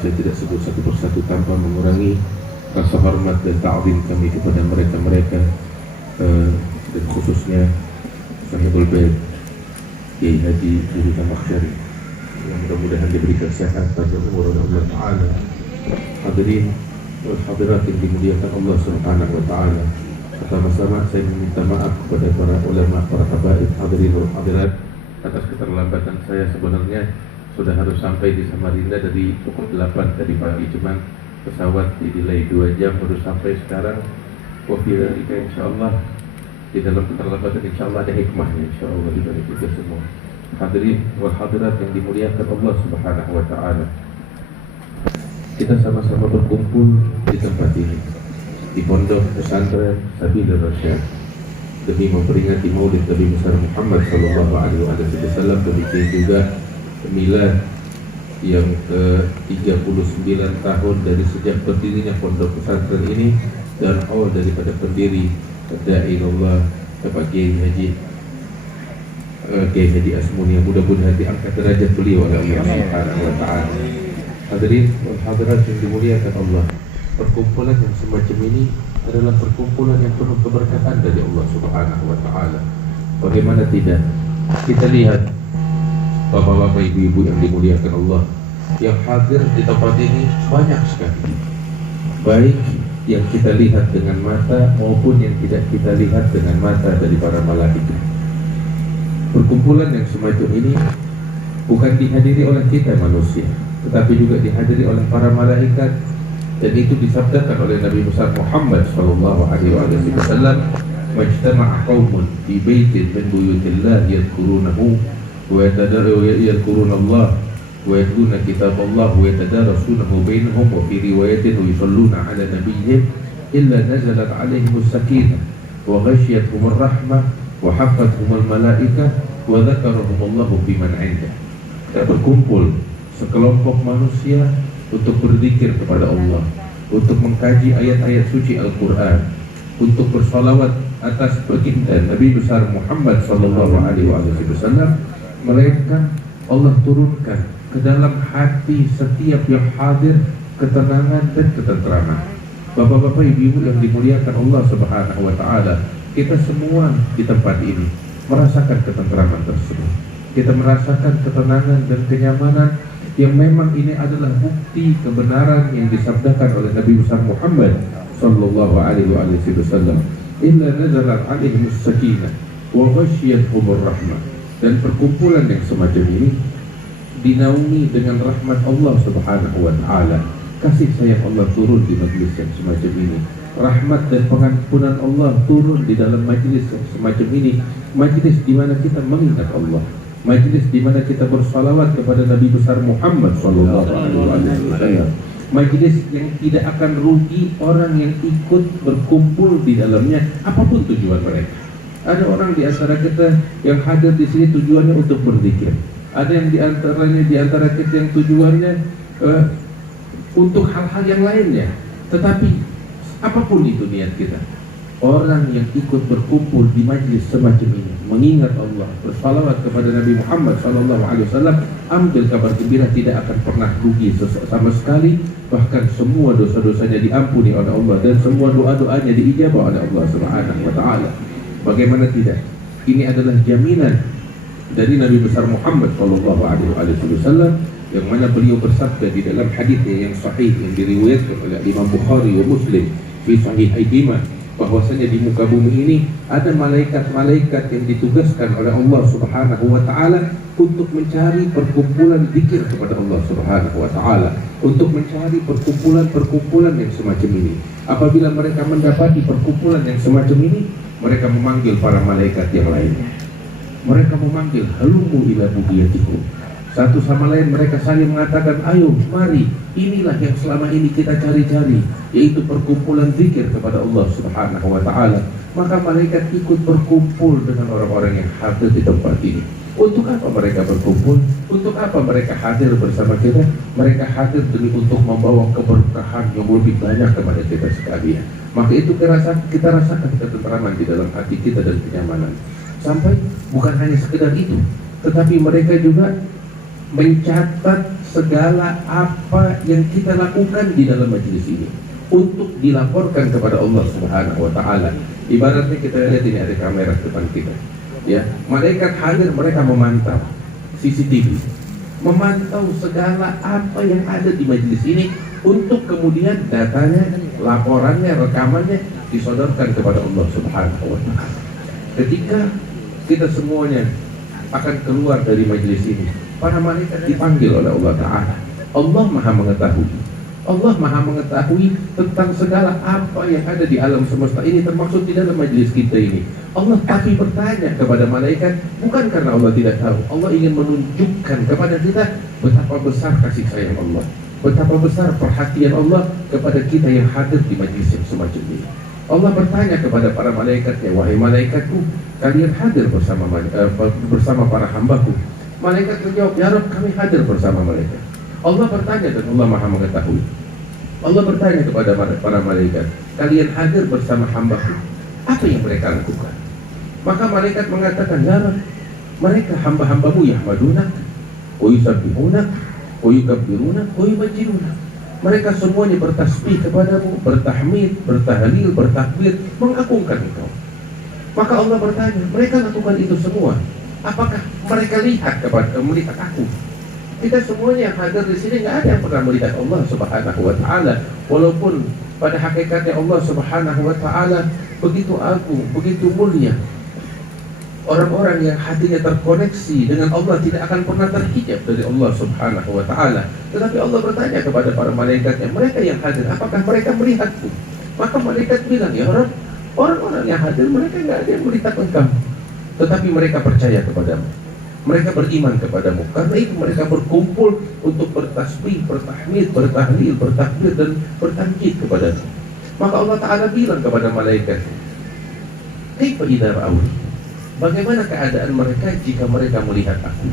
saya tidak sebut satu persatu tanpa mengurangi rasa hormat dan ta'zim kami kepada mereka-mereka, dan khususnya Sahibul Bait Kiai Haji Budi Tamakhsyari, yang mudah-mudahan diberikan sehat pada umur Allah Ta'ala. Hadirin wal hadirat yang dimuliakan Allah Subhanahu wa Ta'ala, pertama-tama saya meminta maaf kepada para ulama, para habaib, hadirin wal hadirat, atas keterlambatan saya. Sebenarnya sudah harus sampai di Samarinda dari pukul 8 tadi pagi, cuman pesawat di delay 2 jam baru sampai sekarang. Wafirika insyaallah di dalam keterlambatan insyaallah ada hikmahnya insyaallah di balik kita semua. Hadirin wal hadirat yang dimuliakan Allah Subhanahu wa Ta'ala, kita sama-sama berkumpul di tempat ini, di Pondok Pesantren Sabilur Rasyad, demi memperingati Maulid Nabi besar Muhammad sallallahu alaihi wasallam. Demikian juga milad yang ke-39 tahun dari sejak berdirinya Pondok Pesantren ini, dan daripada pendiri Da'ilullah Bapak Kiai Haji Asmuni, yang mudah-mudahan diangkat derajat beliau oleh Allah Subhanahu wa Ta'ala. Hadirin wal hadirat yang dimuliakan Allah, perkumpulan yang semacam ini adalah perkumpulan yang penuh keberkatan dari Allah Subhanahu wa Ta'ala. Bagaimana tidak, kita lihat bapak-bapak, ibu-ibu yang dimuliakan Allah, yang hadir di tempat ini banyak sekali, baik yang kita lihat dengan mata maupun yang tidak kita lihat dengan mata dari para malaikat. Perkumpulan yang semacam ini bukan dihadiri oleh kita manusia, tetapi juga dihadiri oleh para malaikat, dan itu disabdakan oleh Nabi besar Muhammad sallallahu alaihi wasallam, "Majtama'a qaumun fi baitin min buyutillah yadhkurunahu wa yadhkurunallah wa yatluna kitaballah wa yatadarasunahu bainahum wa fi riwayatin wa yusalluna ala nabiyyihim illa nazalat alaihimus sakinah wa ghasyiyatuhumur rahmah wa hafathumul malaikah wa dzakarahumullahu biman 'indah." Kita berkumpul sekelompok manusia untuk berzikir kepada Allah, untuk mengkaji ayat-ayat suci Al-Quran, untuk bersalawat atas baginda Nabi besar Muhammad sallallahu alaihi wasallam. Melainkan Allah turunkan ke dalam hati setiap yang hadir ketenangan dan ketenteraman. Bapak-bapak, ibu-ibu yang dimuliakan Allah Subhanahu wa Ta'ala, kita semua di tempat ini merasakan ketenteraman tersebut. Kita merasakan ketenangan dan kenyamanan yang memang ini adalah bukti kebenaran yang disabdakan oleh Nabi besar Muhammad sallallahu alaihi wasallam, "Illa nazalat alaihimus sakinah wa ghasyiyatuhumur rahmah." Dan perkumpulan yang semacam ini dinaungi dengan rahmat Allah Subhanahu wa Ta'ala. Kasih sayang Allah turun di majlis yang semacam ini. Rahmat dan pengampunan Allah turun di dalam majlis yang semacam ini. Majlis di mana kita mengingat Allah, majlis di mana kita bersalawat kepada Nabi besar Muhammad sallallahu alaihi wasallam. Majlis yang tidak akan rugi orang yang ikut berkumpul di dalamnya, apapun tujuan mereka. Ada orang di antara kita yang hadir di sini tujuannya untuk berzikir. Ada yang di antara kita yang tujuannya untuk hal-hal yang lainnya. Tetapi apapun itu niat kita, orang yang ikut berkumpul di majlis semacam ini, mengingat Allah, bersalawat kepada Nabi Muhammad SAW, ambil kabar gembira, tidak akan pernah rugi sama sekali. Bahkan semua dosa-dosanya diampuni oleh Allah, dan semua doa-doanya diijabah oleh Allah Subhanahu wa Ta'ala. Bagaimana tidak? Ini adalah jaminan dari Nabi besar Muhammad SAW, yang mana beliau bersabda di dalam hadisnya yang sahih yang diriwayatkan oleh Imam Bukhari wa Muslim fi sahihaihima, bahwasanya di muka bumi ini ada malaikat-malaikat yang ditugaskan oleh Allah Subhanahu wa Ta'ala untuk mencari perkumpulan zikir kepada Allah Subhanahu wa Ta'ala, untuk mencari perkumpulan yang semacam ini. Apabila mereka mendapati perkumpulan yang semacam ini, mereka memanggil para malaikat yang lainnya. Mereka memanggil, halumu ila budiyatikum. Satu sama lain mereka saling mengatakan, ayo mari, inilah yang selama ini kita cari-cari, yaitu perkumpulan zikir kepada Allah Subhanahu wa Ta'ala. Maka malaikat ikut berkumpul dengan orang-orang yang hadir di tempat ini. Untuk apa mereka berkumpul? Untuk apa mereka hadir bersama kita? Mereka hadir demi untuk membawa keberkahan yang lebih banyak kepada kita sekalian. Maka itu kita rasakan ketenteraman di dalam hati kita dan kenyamanan. Sampai bukan hanya sekedar itu, tetapi mereka juga mencatat segala apa yang kita lakukan di dalam majelis ini untuk dilaporkan kepada Allah Subhanahu wa taala. Ibaratnya kita lihat ini ada kamera depan kita. Ya, malaikat hadir, mereka memantau CCTV, memantau segala apa yang ada di majelis ini untuk kemudian datanya, laporannya, rekamannya disodorkan kepada Allah Subhanahu wa taala. Ketika kita semuanya akan keluar dari majelis ini, para malaikat dipanggil oleh Allah Ta'ala. Allah Maha mengetahui. Allah Maha mengetahui tentang segala apa yang ada di alam semesta ini, termasuk di dalam majelis kita ini. Allah tapi bertanya kepada malaikat, bukan karena Allah tidak tahu. Allah ingin menunjukkan kepada kita betapa besar kasih sayang Allah, betapa besar perhatian Allah kepada kita yang hadir di majelis yang semacam ini. Allah bertanya kepada para malaikatnya, wahai malaikatku, kalian hadir bersama para hambaku. Malaikat menjawab, ya Rabb, kami hadir bersama malaikat. Allah bertanya dan Allah Maha mengetahui. Allah bertanya kepada para malaikat, kalian hadir bersama hambaku, apa yang mereka lakukan? Maka malaikat mengatakan, ya Rabb, mereka hamba-hambamu yahmadunak, wa yusabbihunak, wa yukabbirunak, wa yumajjidunak. Mereka semuanya bertasbih kepadamu, bertahmid, bertahlil, bertakbir, mengagungkan engkau. Maka Allah bertanya, mereka lakukan itu semua, apakah mereka melihat aku? Kita semuanya yang hadir di sini nggak ada yang pernah melihat Allah Subhanahu wa taala. Walaupun pada hakikatnya Allah Subhanahu wa taala begitu agung, begitu mulia. Orang-orang yang hatinya terkoneksi dengan Allah tidak akan pernah terhijab dari Allah Subhanahu wa taala. Tetapi Allah bertanya kepada para malaikatnya, mereka yang hadir, apakah mereka melihatku? Maka malaikat bilang, ya Rabb, orang-orang yang hadir mereka nggak ada yang melihat engkau, tetapi mereka percaya kepadamu, mereka beriman kepadamu. Karena itu mereka berkumpul untuk bertasbih, bertahmid, bertahlil, bertakbir dan bertamjid kepadamu. Maka Allah Ta'ala bilang kepada malaikat, kaifa idza ra'awni, bagaimana keadaan mereka jika mereka melihat aku?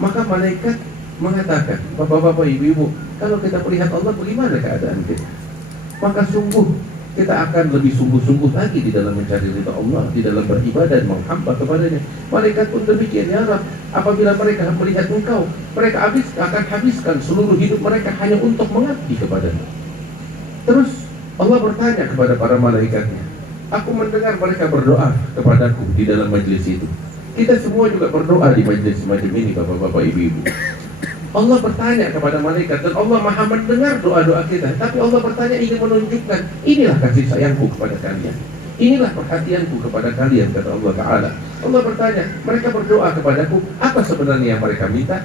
Maka malaikat mengatakan, bapak-bapak, ibu-ibu, kalau kita melihat Allah, bagaimana keadaan kita? Maka sungguh kita akan lebih sungguh-sungguh lagi di dalam mencari ridha Allah, di dalam beribadah dan menghamba kepadanya. Malaikat pun demikian, ya Rabb, apabila mereka melihat engkau, mereka akan habiskan seluruh hidup mereka hanya untuk mengabdi kepadamu. Terus Allah bertanya kepada para malaikatnya, aku mendengar mereka berdoa kepadaku di dalam majelis itu. Kita semua juga berdoa di majelis semacam ini, bapak-bapak, ibu-ibu. Allah bertanya kepada malaikat dan Allah Maha mendengar doa-doa kita. Tapi Allah bertanya ingin menunjukkan, inilah kasih sayangku kepada kalian, inilah perhatianku kepada kalian, kata Allah Ta'ala. Allah bertanya, mereka berdoa kepadaku, apa sebenarnya yang mereka minta?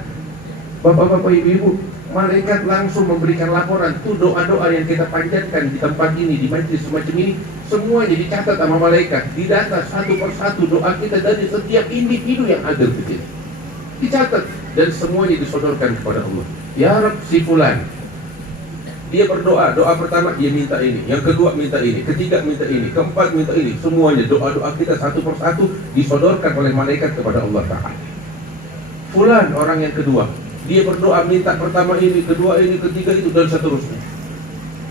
Bapak-bapak, ibu-ibu, malaikat langsung memberikan laporan. Tuh doa-doa yang kita panjatkan di tempat ini, di majelis semacam ini, semuanya dicatat sama malaikat, didata satu persatu doa kita dari setiap individu yang hadir di sini, dicatat dan semuanya disodorkan kepada Allah. Ya Rabb, si fulan, dia berdoa, doa pertama dia minta ini, yang kedua minta ini, ketiga minta ini, keempat minta ini. Semuanya doa-doa kita satu persatu disodorkan oleh malaikat kepada Allah Ta'ala. Fulan orang yang kedua, dia berdoa minta pertama ini, kedua ini, ketiga itu, dan seterusnya.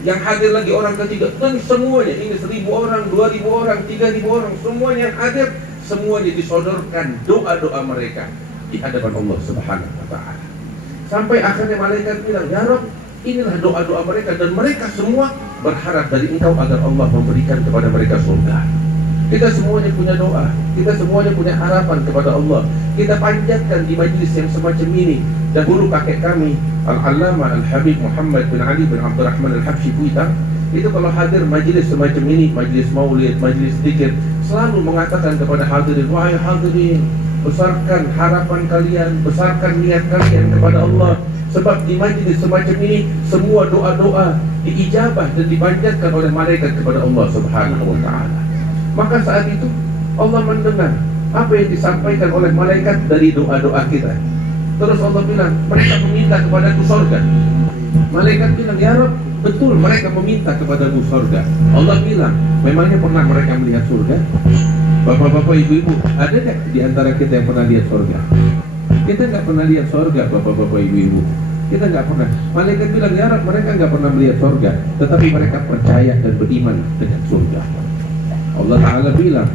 Yang hadir lagi orang ketiga, dan semuanya ini 1.000 orang, 2.000 orang, 3.000 orang, semuanya yang hadir, semuanya disodorkan doa-doa mereka di hadapan Allah Subhanahu wa Ta'ala. Sampai akhirnya malaikat bilang, ya Rabb, inilah doa-doa mereka, dan mereka semua berharap dari engkau agar Allah memberikan kepada mereka surga. Kita semuanya punya doa, kita semuanya punya harapan kepada Allah. Kita panjatkan di majlis yang semacam ini. Dahulu kakek kami, Al-Allamah Al-Habib Muhammad bin Ali bin Abdurrahman Al-Habsyi Kuita, itu kalau hadir majlis semacam ini, majlis maulid, majlis zikir, selalu mengatakan kepada hadirin, wahai hadirin, besarkan harapan kalian, besarkan niat kalian kepada Allah. Sebab di majlis semacam ini semua doa-doa diijabah dan dipanjatkan oleh malaikat kepada Allah Subhanahu wa Ta'ala. Maka saat itu Allah mendengar apa yang disampaikan oleh malaikat dari doa-doa kita. Terus Allah bilang, mereka meminta kepadaku surga. Malaikat bilang, ya Rabb, betul mereka meminta kepadaku surga. Allah bilang, memangnya pernah mereka melihat surga? Bapak-bapak, ibu-ibu, ada nggak di antara kita yang pernah lihat surga? Kita nggak pernah lihat surga, bapak-bapak, ibu-ibu. Kita nggak pernah. Malaikat bilang, ya Rabb, mereka nggak pernah melihat surga, tetapi mereka percaya dan beriman dengan surga. Allah Ta'ala bilang,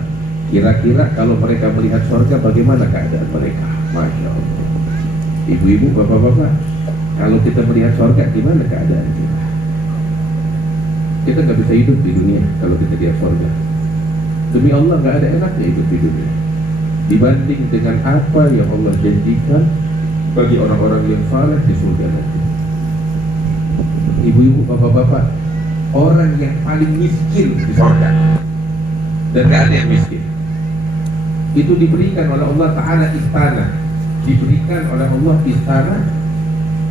kira-kira kalau mereka melihat surga, bagaimana keadaan mereka? Masya Allah. Ibu-ibu, bapak-bapak, kalau kita melihat surga gimana keadaan kita? Kita nggak bisa hidup di dunia kalau kita lihat surga. Demi Allah nggak ada enaknya hidup di dunia dibanding dengan apa yang Allah janjikan bagi orang-orang yang saleh di surga nanti. Ibu-ibu, bapak-bapak, orang yang paling miskin di surga, dan gak ada yang miskin, itu diberikan oleh Allah Ta'ala istana. Diberikan oleh Allah istana.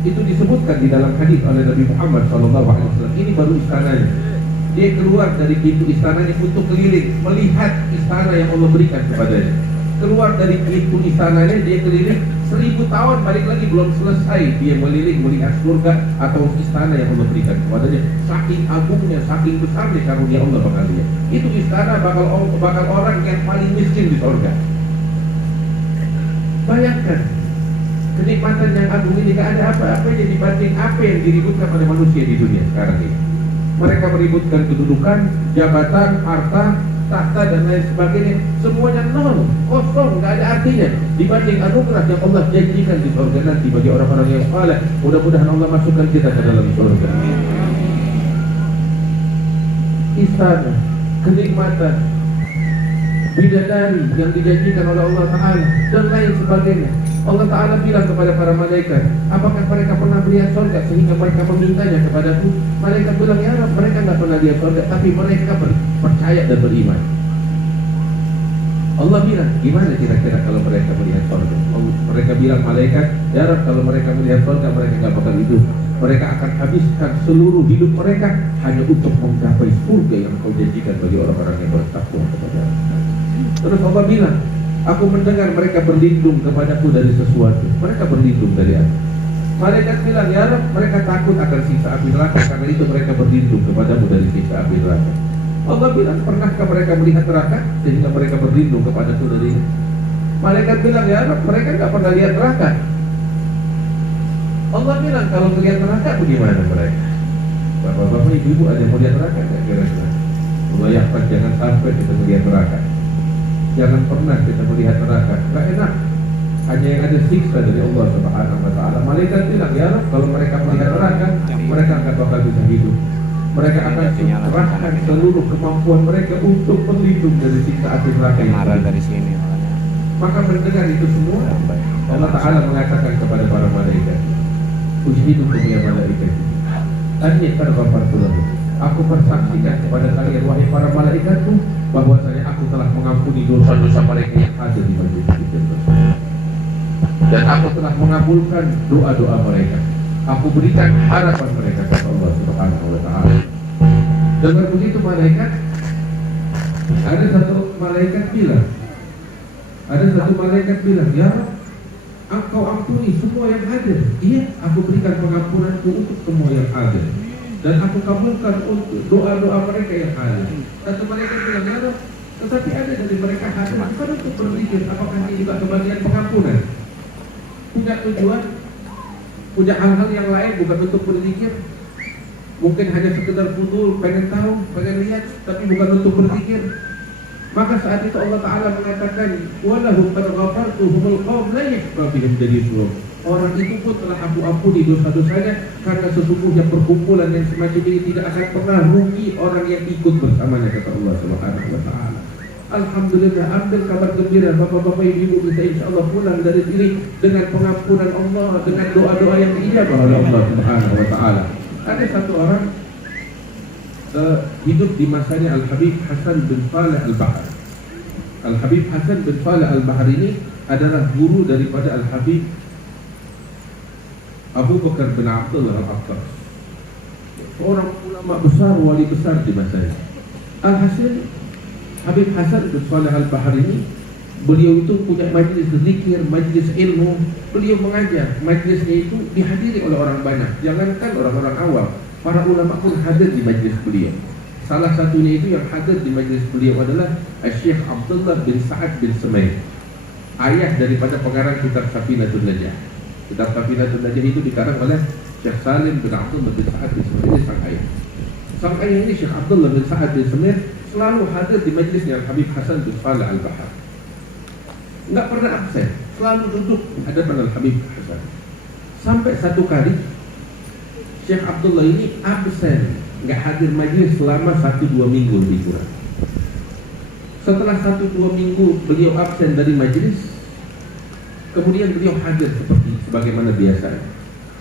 Itu disebutkan di dalam hadis oleh Nabi Muhammad SAW. Ini baru istananya. Dia keluar dari pintu istananya untuk keliling, melihat istana yang Allah berikan kepadanya. Keluar dari pintu istananya, dia keliling 1000 tahun, balik lagi belum selesai dia meliling melihat surga atau istana yang Allah berikan kepadanya. Saking agungnya, saking besarnya karunia Allah bakal dia. Itu istana bakal orang yang paling miskin di surga. Bayangkan kenikmatan yang agung ini, gak ada apa-apanya dibanding apa yang diributkan oleh manusia di dunia sekarang ini. Mereka meributkan kedudukan, jabatan, harta, tahta dan lain sebagainya. Semuanya nol, kosong, gak ada artinya dibanding anugerah yang Allah janjikan di surga nanti bagi orang-orang yang saleh. Mudah-mudahan Allah masukkan kita ke dalam surga. Istana, kenikmatan, bidadari yang dijanjikan oleh Allah Ta'ala dan lain sebagainya. Allah Ta'ala bilang kepada para malaikat, apakah mereka pernah melihat surga sehingga mereka memintanya kepadaku? Malaikat bilang, ya Rabb, mereka nggak pernah lihat surga, tapi mereka percaya dan beriman. Allah bilang, gimana kira-kira kalau mereka melihat surga? Mereka bilang, malaikat, ya Rabb, kalau mereka melihat surga, mereka nggak bakal hidup. Mereka akan habiskan seluruh hidup mereka hanya untuk menggapai surga yang kau janjikan bagi orang-orang yang bertakwa kepada. Terus Allah bilang, aku mendengar mereka berlindung kepadaku dari sesuatu. Mereka berlindung dari aku. Malaikat bilang, ya Rabb, mereka takut akan siksa api neraka, karena itu mereka berlindung kepadamu dari siksa api neraka. Allah bilang, pernahkah mereka melihat neraka sehingga mereka berlindung kepadaku dari? Malaikat bilang, ya Rabb, mereka nggak pernah lihat neraka. Allah bilang, kalau melihat neraka bagaimana mereka? Bapak-bapak, ibu-ibu, ada yang mau lihat neraka nggak kira-kira? Bayangkan, jangan sampai kita melihat neraka. Jangan pernah kita melihat neraka, gak enak. Hanya yang ada siksa dari Allah Subhanahu wa Ta'ala. Malaikat bilang, ya Rabb, kalau mereka melihat neraka, mereka akan bakal bisa hidup. Mereka akan serahkan seluruh kemampuan mereka untuk berlindung dari siksa api neraka yang dari sini. Maka mendengar itu semua, Allah Ta'ala mengatakan kepada para malaikat, ushidukum ya malaikat, anni qad ghafartu lahum. Aku persaksikan kepada kalian, wahai para malaikatku, bahwasanya aku telah mengampuni dosa-dosa mereka yang ada di majlis ini. Dan aku telah mengabulkan doa-doa mereka. Aku berikan harapan mereka kepada Allah Subhanahu wa Ta'ala. Dengan begitu malaikat, ada satu malaikat bilang, ya Engkau ampuni semua yang ada. Iya, aku berikan pengampunanku untuk semua yang ada, dan aku kabulkan untuk doa-doa mereka yang ada. Satu malaikat bilang, ya Rabb, tetapi ada dari mereka hadir bukan untuk berpikir apakah ini juga kebagian pengampunan, punya tujuan, punya hal-hal yang lain, bukan untuk berpikir. Mungkin hanya sekedar fudul, pengen tahu, pengen lihat, tapi bukan untuk berpikir. Maka saat itu Allah Ta'ala mengatakan, walahum qad ghafartu humul qaum la yahqa bihim jadidun. Orang itu pun telah aku ampuni dosa-dosanya, karena sesungguhnya perkumpulan yang semacam ini tidak akan pernah rugi orang yang ikut bersamanya, kata Allah Subhanahu wa Ta'ala. Alhamdulillah, ambil kabar gembira bapak-bapak ibu-ibu, kita insya Allah pulang dari sini dengan pengampunan Allah, dengan doa-doa yang diijabah oleh Allah Subhanahu wa Ta'ala. Ada satu orang hidup di masanya Al-Habib Hasan bin Saleh Al-Bahar. Al-Habib Hasan bin Saleh Al-Bahar ini adalah guru daripada Al-Habib Abu Bakar bin Abdullah Al-Attar, seorang ulama besar, wali besar di masanya. Al-Hasan, Habib Hasan bin Saleh Al-Bahar ini, beliau itu punya majlis zikir, majlis ilmu. Beliau mengajar, majlisnya itu dihadiri oleh orang banyak. Jangankan orang-orang awam, para ulama pun hadir di majlis beliau. Salah satunya itu yang hadir di majlis beliau adalah Syekh Abdullah bin Sa'ad bin Semair, ayah daripada pengarang kitab Safinatul Najah. Kitab Safinatul Najah itu dikarang oleh Syekh Salim bin Abdullah bin Sa'ad bin Semair, ini sang ayah. Sang ayah ini, Syekh Abdullah bin Sa'ad bin Semair, selalu hadir di majlisnya Al-Habib Hasan bin Saleh Al-Bahar. Enggak pernah absen, selalu duduk hadapan Al-Habib Hasan. Sampai satu kali Syekh Abdullah ini absen, nggak hadir majelis selama 1-2 minggu lebih kurang. Setelah 1-2 minggu beliau absen dari majelis, kemudian beliau hadir seperti sebagaimana biasa.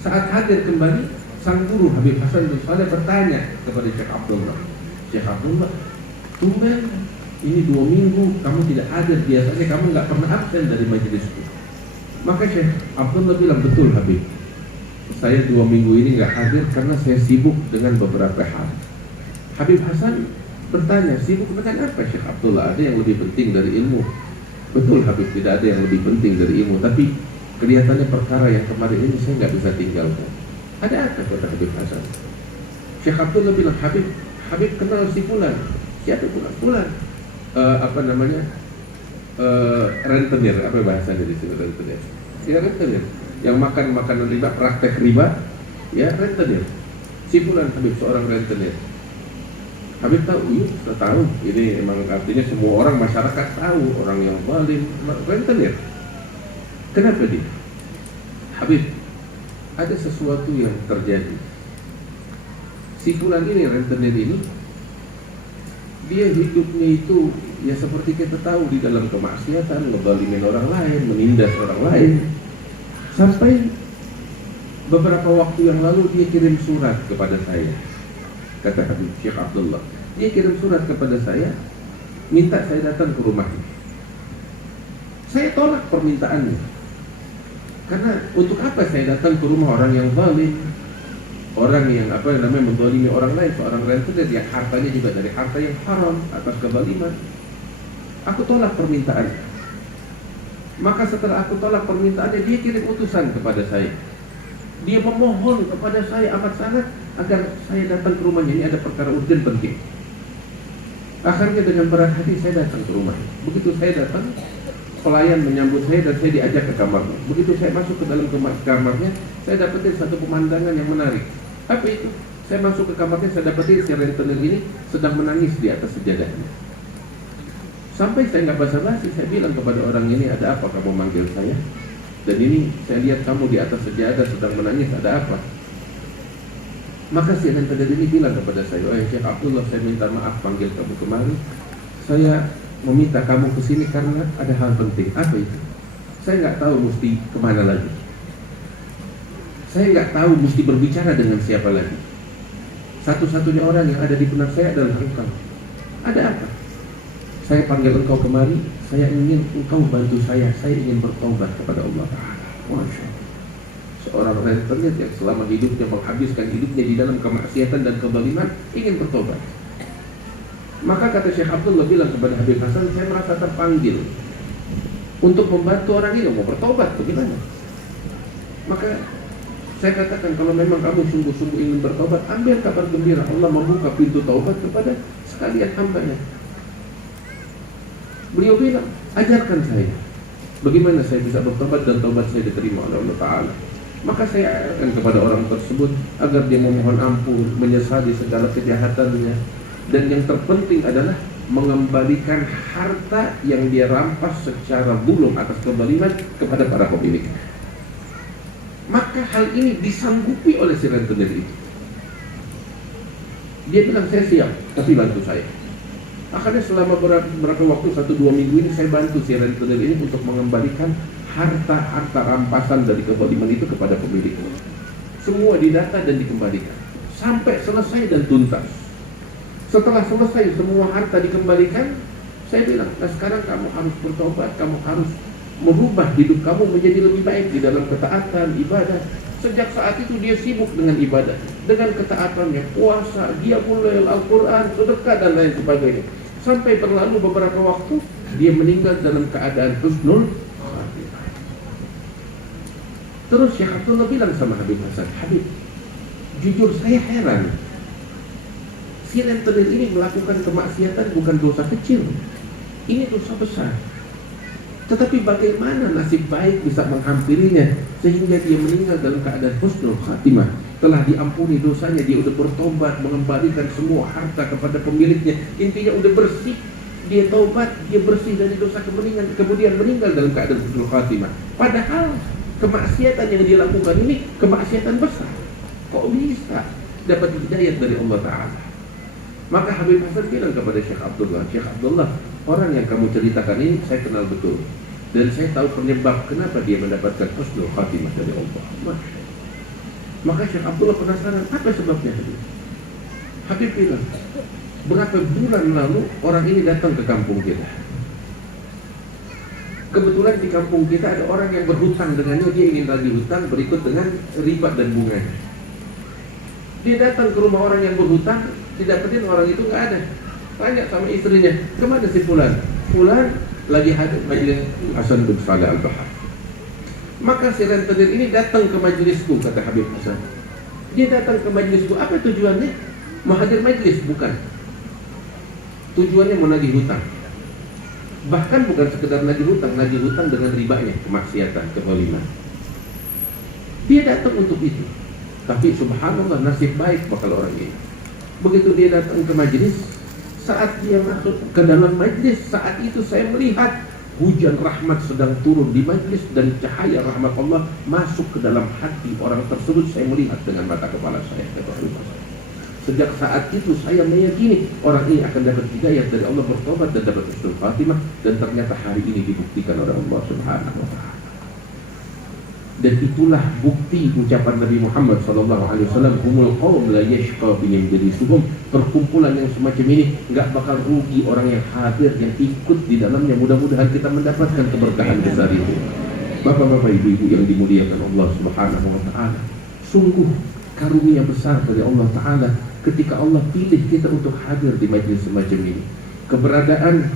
Saat hadir kembali, sang guru Habib Hasan bin Saleh bertanya kepada Syekh Abdullah, Syekh Abdullah, tumben ini 2 minggu kamu tidak hadir, biasanya kamu nggak pernah absen dari majelisku. Maka Syekh Abdullah bilang, betul Habib, saya 2 minggu ini nggak hadir karena saya sibuk dengan beberapa hal. Habib Hasan bertanya, sibuk dengan apa Syekh Abdullah? Ada yang lebih penting dari ilmu? Betul Habib, tidak ada yang lebih penting dari ilmu, tapi kelihatannya perkara yang kemarin ini saya nggak bisa tinggalkan. Ada apa kata Habib Hasan? Syekh Abdullah bilang, Habib kenal si Fulan. Siapa Fulan? Fulan rentenir, apa bahasanya di sini rentenir? Ya rentenir, yang makan makanan riba, praktek riba, ya rentenir. Si Fulan Habib seorang rentenir. Habib tahu, iya kita tahu. Ini emang artinya semua orang masyarakat tahu orang yang zalim rentenir. Kenapa dia? Habib, ada sesuatu yang terjadi. Si Fulan ini rentenir ini, dia hidupnya itu ya seperti kita tahu di dalam kemaksiatan, ngezalimin orang lain, menindas orang lain. Sampai beberapa waktu yang lalu dia kirim surat kepada saya. Kata Habib Syekh Abdullah, dia kirim surat kepada saya, minta saya datang ke rumahnya. Saya tolak permintaannya, karena untuk apa saya datang ke rumah orang yang zalim, orang yang menzalimi orang lain, seorang rentenir yang hartanya juga dari harta yang haram atas kezaliman. Aku tolak permintaannya. Maka setelah aku tolak permintaannya, dia kirim utusan kepada saya. Dia memohon kepada saya amat sangat agar saya datang ke rumahnya. Ini ada perkara urgen penting. Akhirnya dengan berat hati saya datang ke rumahnya. Begitu saya datang, pelayan menyambut saya dan saya diajak ke kamarnya. Begitu saya masuk ke dalam kamarnya, saya dapetin satu pemandangan yang menarik. Apa itu? Saya masuk ke kamarnya, saya dapetin si rentenir ini sedang menangis di atas sejadahnya. Sampai saya nggak basa-basi, saya bilang kepada orang ini, ada apa kamu manggil saya? Dan ini saya lihat kamu di atas sejadah sedang menangis, ada apa? Maka si rentenir ini bilang kepada saya, oh Syekh Abdullah, saya minta maaf panggil kamu kemari. Saya meminta kamu kesini karena ada hal penting. Apa itu? Saya nggak tahu mesti kemana lagi. Saya nggak tahu mesti berbicara dengan siapa lagi. Satu-satunya orang yang ada di benak saya adalah engkau. Ada apa? Saya panggil engkau kemari, saya ingin engkau bantu saya ingin bertobat kepada Allah Ta'ala. Masya Allah. Seorang rentenir yang selama hidupnya menghabiskan hidupnya di dalam kemaksiatan dan kezaliman ingin bertobat. Maka kata Syekh Abdullah bilang kepada Habib Hasan, saya merasa terpanggil untuk membantu orang ini mau bertobat, bagaimana? Maka saya katakan, kalau memang kamu sungguh-sungguh ingin bertobat, ambil kabar gembira, Allah membuka pintu taubat kepada sekalian hambanya. Beliau bilang, ajarkan saya bagaimana saya bisa bertobat dan taubat saya diterima oleh Allah Ta'ala. Maka saya akan kepada orang tersebut agar dia memohon ampun, menyesali segala kejahatannya, dan yang terpenting adalah mengembalikan harta yang dia rampas secara zulum atas kezaliman kepada para pemilik. Maka hal ini disanggupi oleh si rentenir itu. Dia bilang, saya siap, tapi bantu saya. Akhirnya selama berapa waktu, 1-2 minggu ini saya bantu si rentenir ini untuk mengembalikan harta-harta rampasan dari kezaliman itu kepada pemiliknya. Semua didata dan dikembalikan sampai selesai dan tuntas. Setelah selesai semua harta dikembalikan, saya bilang, nah sekarang kamu harus bertobat, kamu harus merubah hidup kamu menjadi lebih baik di dalam ketaatan, ibadah. Sejak saat itu dia sibuk dengan ibadah, dengan ketaatannya, puasa, qiyamul Al-Quran, sedekah dan lain sebagainya. Sampai berlalu beberapa waktu, dia meninggal dalam keadaan husnul khatimah. Terus Syekh Abdullah bilang sama Habib Hasan, Habib, jujur saya heran. Si rentenir ini melakukan kemaksiatan bukan dosa kecil, ini dosa besar. Tetapi bagaimana nasib baik bisa menghampirinya sehingga dia meninggal dalam keadaan husnul khatimah, telah diampuni dosanya, dia udah bertobat, mengembalikan semua harta kepada pemiliknya. Intinya udah bersih, dia taubat, dia bersih dari dosa kemudian meninggal dalam keadaan husnul khatimah. Padahal kemaksiatan yang dia lakukan ini kemaksiatan besar. Kok bisa dapat hidayah dari Allah Ta'ala? Maka Habib Hasan bilang kepada Syekh Abdullah, orang yang kamu ceritakan ini saya kenal betul, dan saya tahu penyebab kenapa dia mendapatkan husnul khatimah dari Allah. Maka Syekh Abdullah penasaran, apa sebabnya? Habib bilang, berapa bulan lalu orang ini datang ke kampung kita. Kebetulan di kampung kita ada orang yang berhutang dengannya, dia ingin lagi hutang berikut dengan riba dan bunganya. Dia datang ke rumah orang yang berhutang, didapetin orang itu nggak ada. Tanya sama istrinya, kemana si Fulan? Fulan lagi hadir majelis Hasan bin Saleh Al-Bahar. Maka si rentenir ini datang ke majelisku, kata Habib Hasan. Dia datang ke majelisku, apa tujuannya? Mau hadir majelis? Bukan. Tujuannya mau nagih hutang. Bahkan bukan sekedar nagih hutang dengan ribanya, kemaksiatan, kezaliman. Dia datang untuk itu. Tapi subhanallah, nasib baik bakal orang ini. Begitu dia datang ke majelis, saat dia masuk ke dalam majelis, saat itu saya melihat hujan rahmat sedang turun di majelis dan cahaya rahmat Allah masuk ke dalam hati orang tersebut. Saya melihat dengan mata kepala saya, kata Allah. Sejak saat itu saya meyakini orang ini akan dapat hidayah dari Allah, bertobat dan dapat husnul khatimah, dan ternyata hari ini dibuktikan oleh Allah Subhanahu wa taala. Dan itulah bukti ucapan Nabi Muhammad SAW, humul qaum la yashqa bihim jalisuhum. Perkumpulan yang semacam ini enggak bakal rugi orang yang hadir, yang ikut di dalamnya. Mudah-mudahan kita mendapatkan keberkahan besar itu. Bapak-bapak, ibu-ibu yang dimuliakan Allah Subhanahu wa taala, sungguh karunia besar dari Allah Ta'ala ketika Allah pilih kita untuk hadir di majelis semacam ini. Keberadaan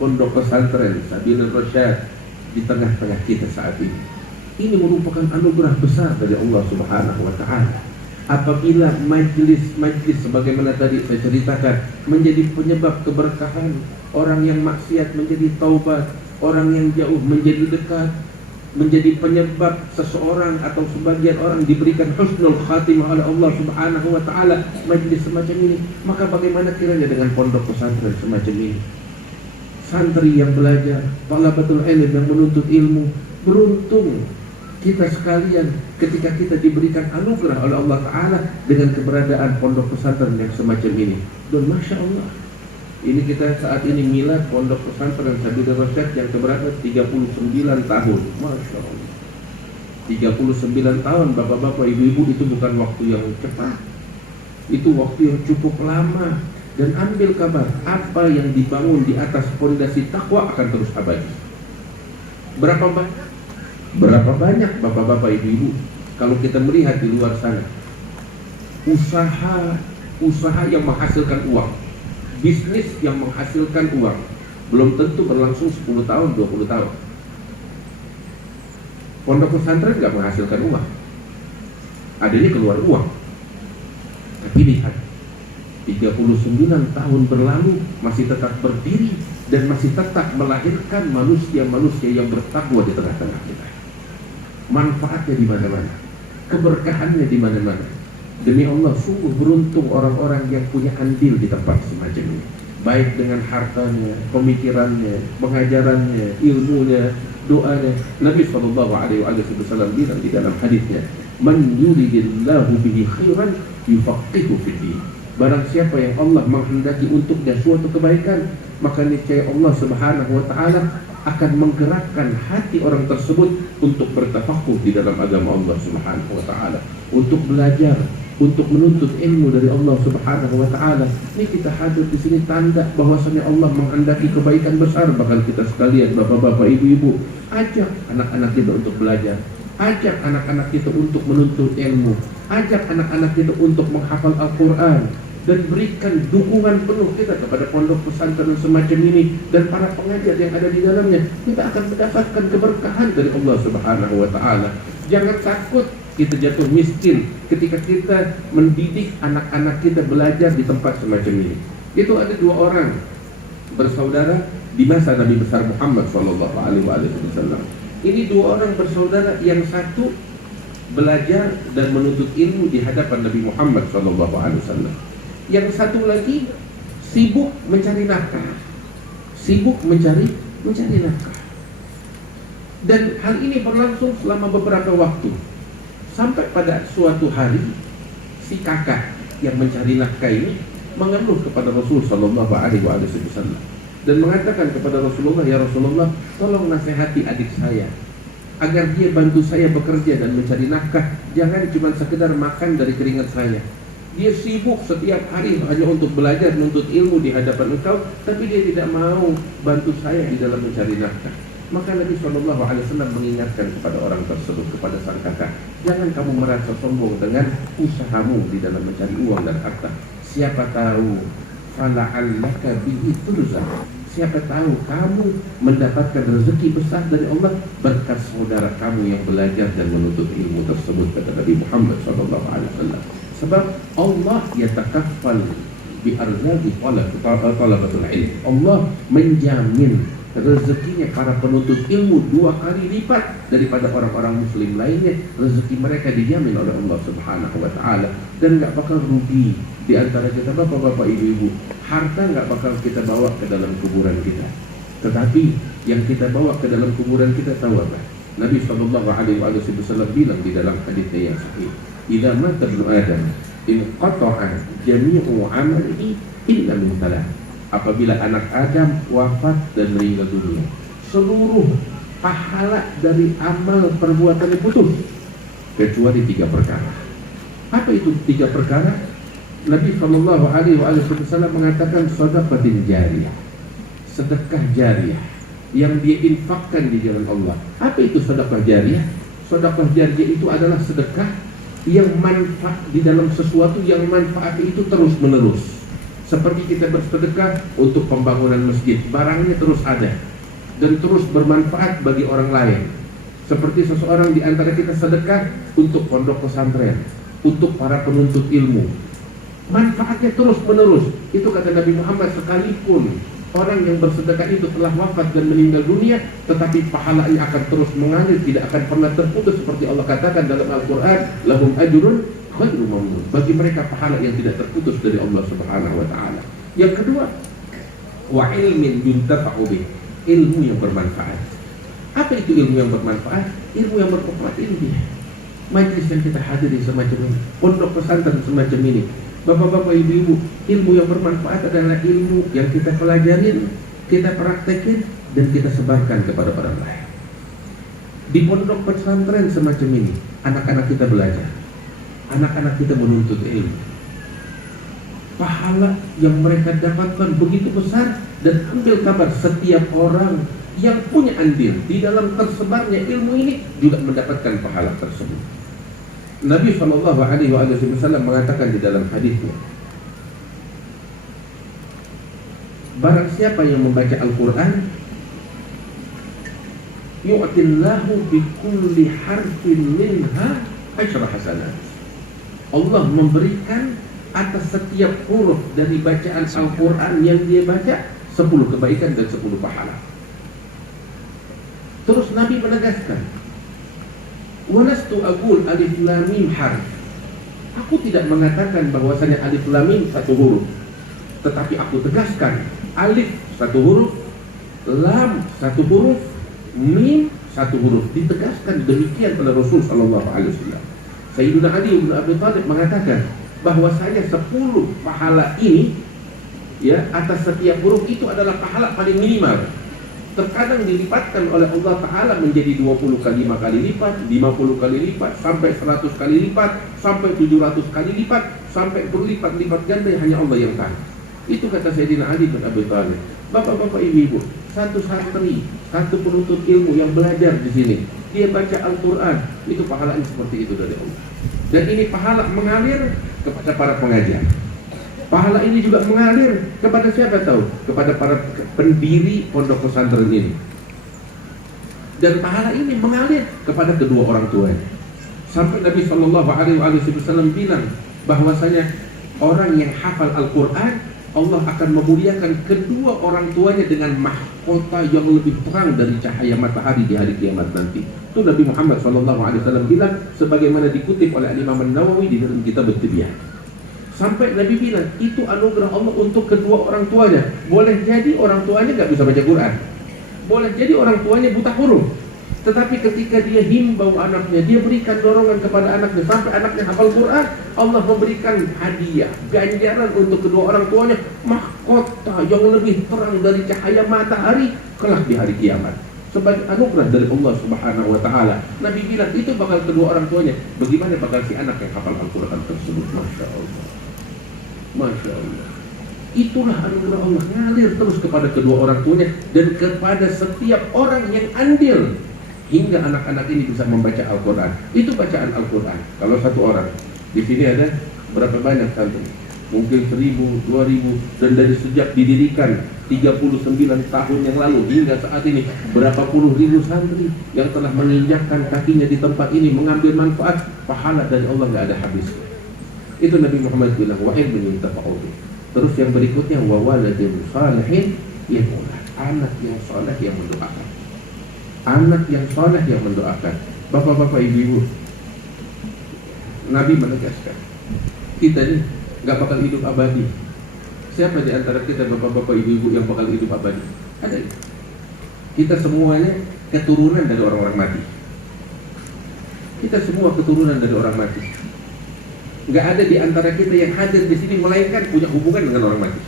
pondok pesantren Sabilul Rasyad di tengah-tengah kita saat ini merupakan anugerah besar dari Allah Subhanahu wa taala. Apabila majelis sebagaimana tadi saya ceritakan menjadi penyebab keberkahan, orang yang maksiat menjadi taubat, orang yang jauh menjadi dekat, menjadi penyebab seseorang atau sebagian orang diberikan husnul khatimah oleh Allah Subhanahu wa taala, majelis semacam ini, maka bagaimana kiranya dengan pondok pesantren semacam ini? Santri yang belajar, talabatul ilm yang menuntut ilmu, beruntung kita sekalian ketika kita diberikan anugerah oleh Allah Ta'ala dengan keberadaan pondok pesantren yang semacam ini. Dan Masya Allah, ini kita saat ini milad pondok pesantren Sabilul Rasyad yang keberada 39 tahun. Masya Allah, 39 tahun bapak-bapak, ibu-ibu, itu bukan waktu yang cepat, itu waktu yang cukup lama. Dan ambil kabar, apa yang dibangun di atas fondasi takwa akan terus abadi. Berapa banyak bapak-bapak, ibu-ibu, kalau kita melihat di luar sana, usaha yang menghasilkan uang, bisnis yang menghasilkan uang, belum tentu berlangsung 10 tahun, 20 tahun. Pondok pesantren nggak menghasilkan uang, adanya keluar uang. Tapi lihat, 39 tahun berlalu masih tetap berdiri dan masih tetap melahirkan manusia-manusia yang bertakwa di tengah-tengah kita. Manfaatnya di mana-mana, keberkahannya di mana-mana. Demi Allah, sungguh beruntung orang-orang yang punya andil di tempat semacam ini, baik dengan hartanya, pemikirannya, pengajarannya, ilmunya, doanya. Nabi SAW bilang di dalam hadisnya, man yuridillahu bihi khairan yufaqihu fiddin. Barang siapa yang Allah menghendaki untuknya suatu kebaikan, maka niscaya Allah Subhanahu wa taala akan menggerakkan hati orang tersebut untuk bertafakuh di dalam agama Allah Subhanahu wa taala, untuk belajar, untuk menuntut ilmu dari Allah Subhanahu wa taala. Ini kita hadir di sini tanda bahwasanya Allah menghendaki kebaikan besar bakal kita sekalian, bapak-bapak, ibu-ibu. Ajak anak-anak kita untuk belajar, ajak anak-anak kita untuk menuntut ilmu, ajak anak-anak kita untuk menghafal Al-Qur'an, dan berikan dukungan penuh kita kepada pondok pesantren semacam ini dan para pengajar yang ada di dalamnya. Kita akan mendapatkan keberkahan dari Allah Subhanahu wa taala. Jangan takut kita jatuh miskin ketika kita mendidik anak-anak kita belajar di tempat semacam ini. Itu ada 2 orang bersaudara di masa Nabi besar Muhammad SAW. Ini 2 orang bersaudara, yang satu belajar dan menuntut ilmu di hadapan Nabi Muhammad SAW. Yang satu lagi sibuk mencari nafkah, sibuk mencari nafkah. Dan hal ini berlangsung selama beberapa waktu. Sampai pada suatu hari si kakak yang mencari nafkah ini mengeluh kepada Rasul sallallahu alaihi wasallam dan mengatakan kepada Rasulullah, "Ya Rasulullah, tolong nasihati adik saya agar dia bantu saya bekerja dan mencari nafkah. Jangan cuma sekedar makan dari keringat saya. Dia sibuk setiap hari hanya untuk belajar, menuntut ilmu di hadapan engkau, tapi dia tidak mau bantu saya di dalam mencari nafkah." Maka Nabi SAW mengingatkan kepada orang tersebut, kepada sang kakak, jangan kamu merasa sombong dengan usahamu di dalam mencari uang dan harta. Siapa tahu, fala'allaka bihi turzaq. Siapa tahu kamu mendapatkan rezeki besar dari Allah berkat saudara kamu yang belajar dan menuntut ilmu tersebut, kata Nabi Muhammad SAW. Sebab Allah yatakaffal bi arzaqi talabatul ilm. Allah menjamin rezekinya para penuntut ilmu 2 kali lipat daripada orang-orang muslim lainnya. Rezeki mereka dijamin oleh Allah Subhanahu wa taala dan enggak bakal rugi. Di antara kita bapak-bapak, ibu-ibu, harta enggak bakal kita bawa ke dalam kuburan kita. Tetapi yang kita bawa ke dalam kuburan kita tahu apa? Nabi sallallahu alaihi wasallam bilang di dalam hadisnya yang sahih, "Idza mata ibnu Adam inqata'a jami'u 'amalihi illa min thalath." Apabila anak Adam wafat dan meninggal dunia, seluruh pahala dari amal perbuatannya putus kecuali 3 perkara. Apa itu 3 perkara? Nabi sallallahu alaihi wasallam mengatakan sedekah jariyah, sedekah jariyah yang dia infakkan di jalan Allah. Apa itu sedekah jariyah? Sedekah jariyah itu adalah sedekah yang manfaat di dalam sesuatu yang manfaat itu terus menerus. Seperti kita bersedekah untuk pembangunan masjid, barangnya terus ada dan terus bermanfaat bagi orang lain. Seperti seseorang di antara kita sedekah untuk pondok pesantren, untuk para penuntut ilmu, manfaatnya terus menerus. Itu kata Nabi Muhammad, sekalipun orang yang bersedekah itu telah wafat dan meninggal dunia, tetapi pahalanya akan terus mengalir, tidak akan pernah terputus. Seperti Allah katakan dalam Al-Quran, lahum ajrun ghairu mamnun, bagi mereka pahala yang tidak terputus dari Allah Subhanahu wa taala. Yang kedua, wa ilmin yuntafa'u bih, ilmu yang bermanfaat. Apa itu ilmu yang bermanfaat? Ilmu yang bermanfaat ini majlis yang kita hadiri semacam ini, pondok pesantren semacam ini. Bapak-bapak, ibu-ibu, ilmu yang bermanfaat adalah ilmu yang kita pelajarin, kita praktekin, dan kita sebarkan kepada orang lain. Di pondok pesantren semacam ini, anak-anak kita belajar, anak-anak kita menuntut ilmu. Pahala yang mereka dapatkan begitu besar, dan ambil kabar setiap orang yang punya andil di dalam tersebarnya ilmu ini juga mendapatkan pahala tersebut. Nabi sallallahu alaihi wasallam mengatakan di dalam hadisnya, barang siapa yang membaca Al-Quran, yu'tillahu bi kulli harfin minha asyra hasanat. Allah memberikan atas setiap huruf dari bacaan Al-Quran yang dia baca 10 kebaikan dan 10 pahala. Terus Nabi menegaskan, walastu aqul alif lam mim harf. Aku tidak mengatakan bahwasanya alif lam mim 1 huruf, tetapi aku tegaskan alif 1 huruf, lam 1 huruf, mim 1 huruf. Ditegaskan demikian oleh Rasul sallallahu alaihi wasallam. Sayyidina Ali bin Abi Thalib mengatakan bahwasanya 10 pahala ini, ya, atas setiap huruf itu adalah pahala paling minimal. Terkadang dilipatkan oleh Allah Ta'ala menjadi 20 kali 5 kali lipat, 50 kali lipat, sampai 100 kali lipat, sampai 700 kali lipat, sampai berlipat-lipat ganda yang hanya Allah yang tahu. Itu kata Sayyidina Ali bin Abi Thalib. Bapak-bapak, ibu-ibu, satu santri, satu penuntut ilmu yang belajar di sini, dia baca Al-Quran, itu pahalanya seperti itu dari Allah. Dan ini pahala mengalir kepada para pengajar. Pahala ini juga mengalir kepada siapa tahu? Kepada para pendiri pondok pesantren ini. Dan pahala ini mengalir kepada kedua orang tuanya. Sampai Nabi Shallallahu Alaihi Wasallam bilang bahwasanya orang yang hafal Al-Quran, Allah akan memuliakan kedua orang tuanya dengan mahkota yang lebih terang dari cahaya matahari di hari kiamat nanti. Itu Nabi Muhammad SAW bilang, sebagaimana dikutip oleh Imam An-Nawawi di dalam kitab At-Tibyan. Sampai Nabi bilang, itu anugerah Allah untuk kedua orang tuanya. Boleh jadi orang tuanya nggak bisa baca Quran, boleh jadi orang tuanya buta huruf, Tetapi ketika dia himbau anaknya, dia berikan dorongan kepada anaknya sampai anaknya hafal Quran, Allah memberikan hadiah, ganjaran untuk kedua orang tuanya, mahkota yang lebih terang dari cahaya matahari kelak di hari kiamat, sebagai anugerah dari Allah Subhanahu wa taala. Nabi bilang itu bakal kedua orang tuanya. Bagaimana bakal si anak yang hafal Al-Quran tersebut? Masya Allah, Masya Allah. Itulah anugerah Allah, ngalir terus kepada kedua orang tuanya dan kepada setiap orang yang andil hingga anak-anak ini bisa membaca Al-Quran. Itu bacaan Al-Quran. Kalau satu orang, di sini ada berapa banyak santri? Mungkin 1000, 2000, dan dari sejak didirikan 39 tahun yang lalu hingga saat ini berapa puluh ribu santri yang telah menginjakkan kakinya di tempat ini mengambil manfaat, pahala dari Allah nggak ada habis. Itu Nabi Muhammad bilang, wa ilmun yuntafa'u bih. Terus yang berikutnya, wa waladin salihin yad'ulah, anak yang saleh yang mendoakan. Anak yang saleh yang mendoakan. Bapak-bapak, ibu-ibu, Nabi menegaskan kita ini nggak bakal hidup abadi. Siapa di antara kita bapak-bapak, ibu-ibu yang bakal hidup abadi? Ada. Kita semuanya keturunan dari orang-orang mati. Kita semua keturunan dari orang mati. Nggak ada di antara kita yang hadir di sini melainkan punya hubungan dengan orang mati.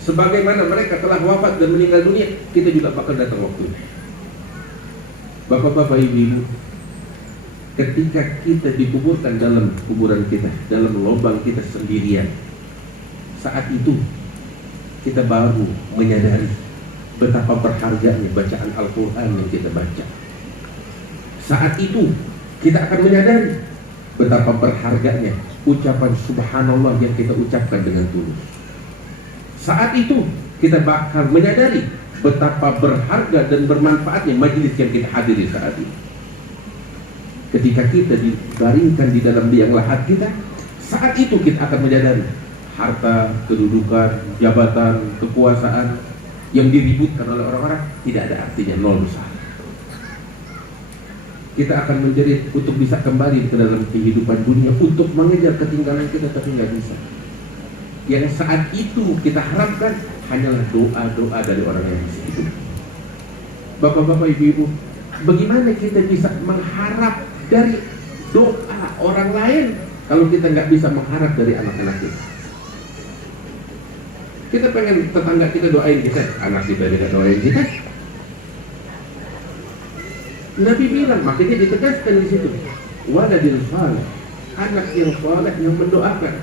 Sebagaimana mereka telah wafat dan meninggal dunia, kita juga bakal datang waktunya. Bapak-bapak, ibu-ibu, ketika kita dikuburkan dalam kuburan kita, dalam lubang kita sendirian, saat itu kita baru menyadari betapa berharganya bacaan Al-Quran yang kita baca. Saat itu kita akan menyadari betapa berharganya ucapan subhanallah yang kita ucapkan dengan tulus. Saat itu kita bakal menyadari betapa berharga dan bermanfaatnya majelis yang kita hadiri saat ini. Ketika kita dibaringkan di dalam liang lahat kita, saat itu kita akan menyadari harta, kedudukan, jabatan, kekuasaan yang diributkan oleh orang-orang tidak ada artinya, nol besar. Kita akan menjerit untuk bisa kembali ke dalam kehidupan dunia, untuk mengejar ketinggalan kita, tapi nggak bisa. Yang saat itu kita harapkan hanyalah doa-doa dari orang yang masih hidup. Bapak-bapak, ibu-ibu, bagaimana kita bisa mengharap dari doa orang lain kalau kita nggak bisa mengharap dari anak-anak kita? Kita pengen tetangga kita doain kita, anak kita juga doain kita. Nabi bilang, makanya ditegaskan di situ, waladil saleh, anak yang saleh yang mendoakan.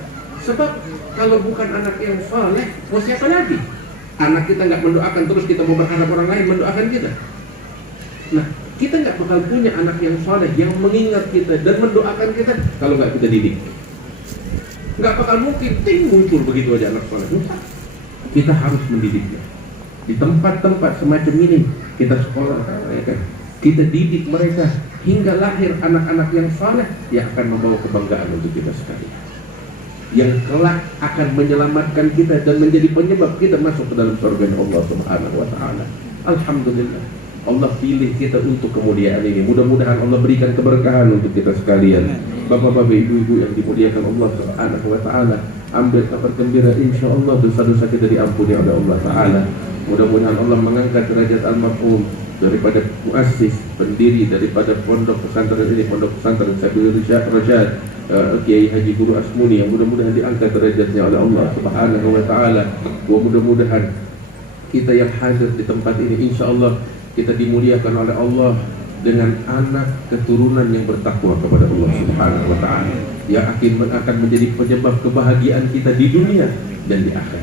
Sebab kalau bukan anak yang saleh, mau siapa lagi? Anak kita nggak mendoakan, terus kita mau berharap orang lain mendoakan kita. Nah, kita nggak bakal punya anak yang saleh yang mengingat kita dan mendoakan kita kalau nggak kita didik. Nggak bakal mungkin muncul begitu aja anak saleh. Kita harus mendidiknya. Di tempat-tempat semacam ini kita sekolah, ya kan? Kita didik mereka hingga lahir anak-anak yang saleh yang akan membawa kebanggaan untuk kita sekalian, yang kelak akan menyelamatkan kita dan menjadi penyebab kita masuk ke dalam surga Allah Subhanahu wa taala. Alhamdulillah, Allah pilih kita untuk kemuliaan ini. Mudah-mudahan Allah berikan keberkahan untuk kita sekalian. Bapak-bapak, ibu-ibu yang dimuliakan Allah Subhanahu wa taala, ambil kabar gembira, insyaallah dosa-dosa kita diampuni oleh Allah taala. Mudah-mudahan Allah mengangkat derajat almarhum daripada muassis, pendiri daripada pondok pesantren ini, pondok pesantren Sabilur Rasyad, Kiai Haji Guru Asmuni, yang mudah-mudahan diangkat derajatnya oleh Allah Subhanahu wa taala. Mudah-mudahan kita yang hadir di tempat ini insyaallah kita dimuliakan oleh Allah dengan anak keturunan yang bertakwa kepada Allah Subhanahu wa taala, yang akan menjadi penyebab kebahagiaan kita di dunia dan di akhirat.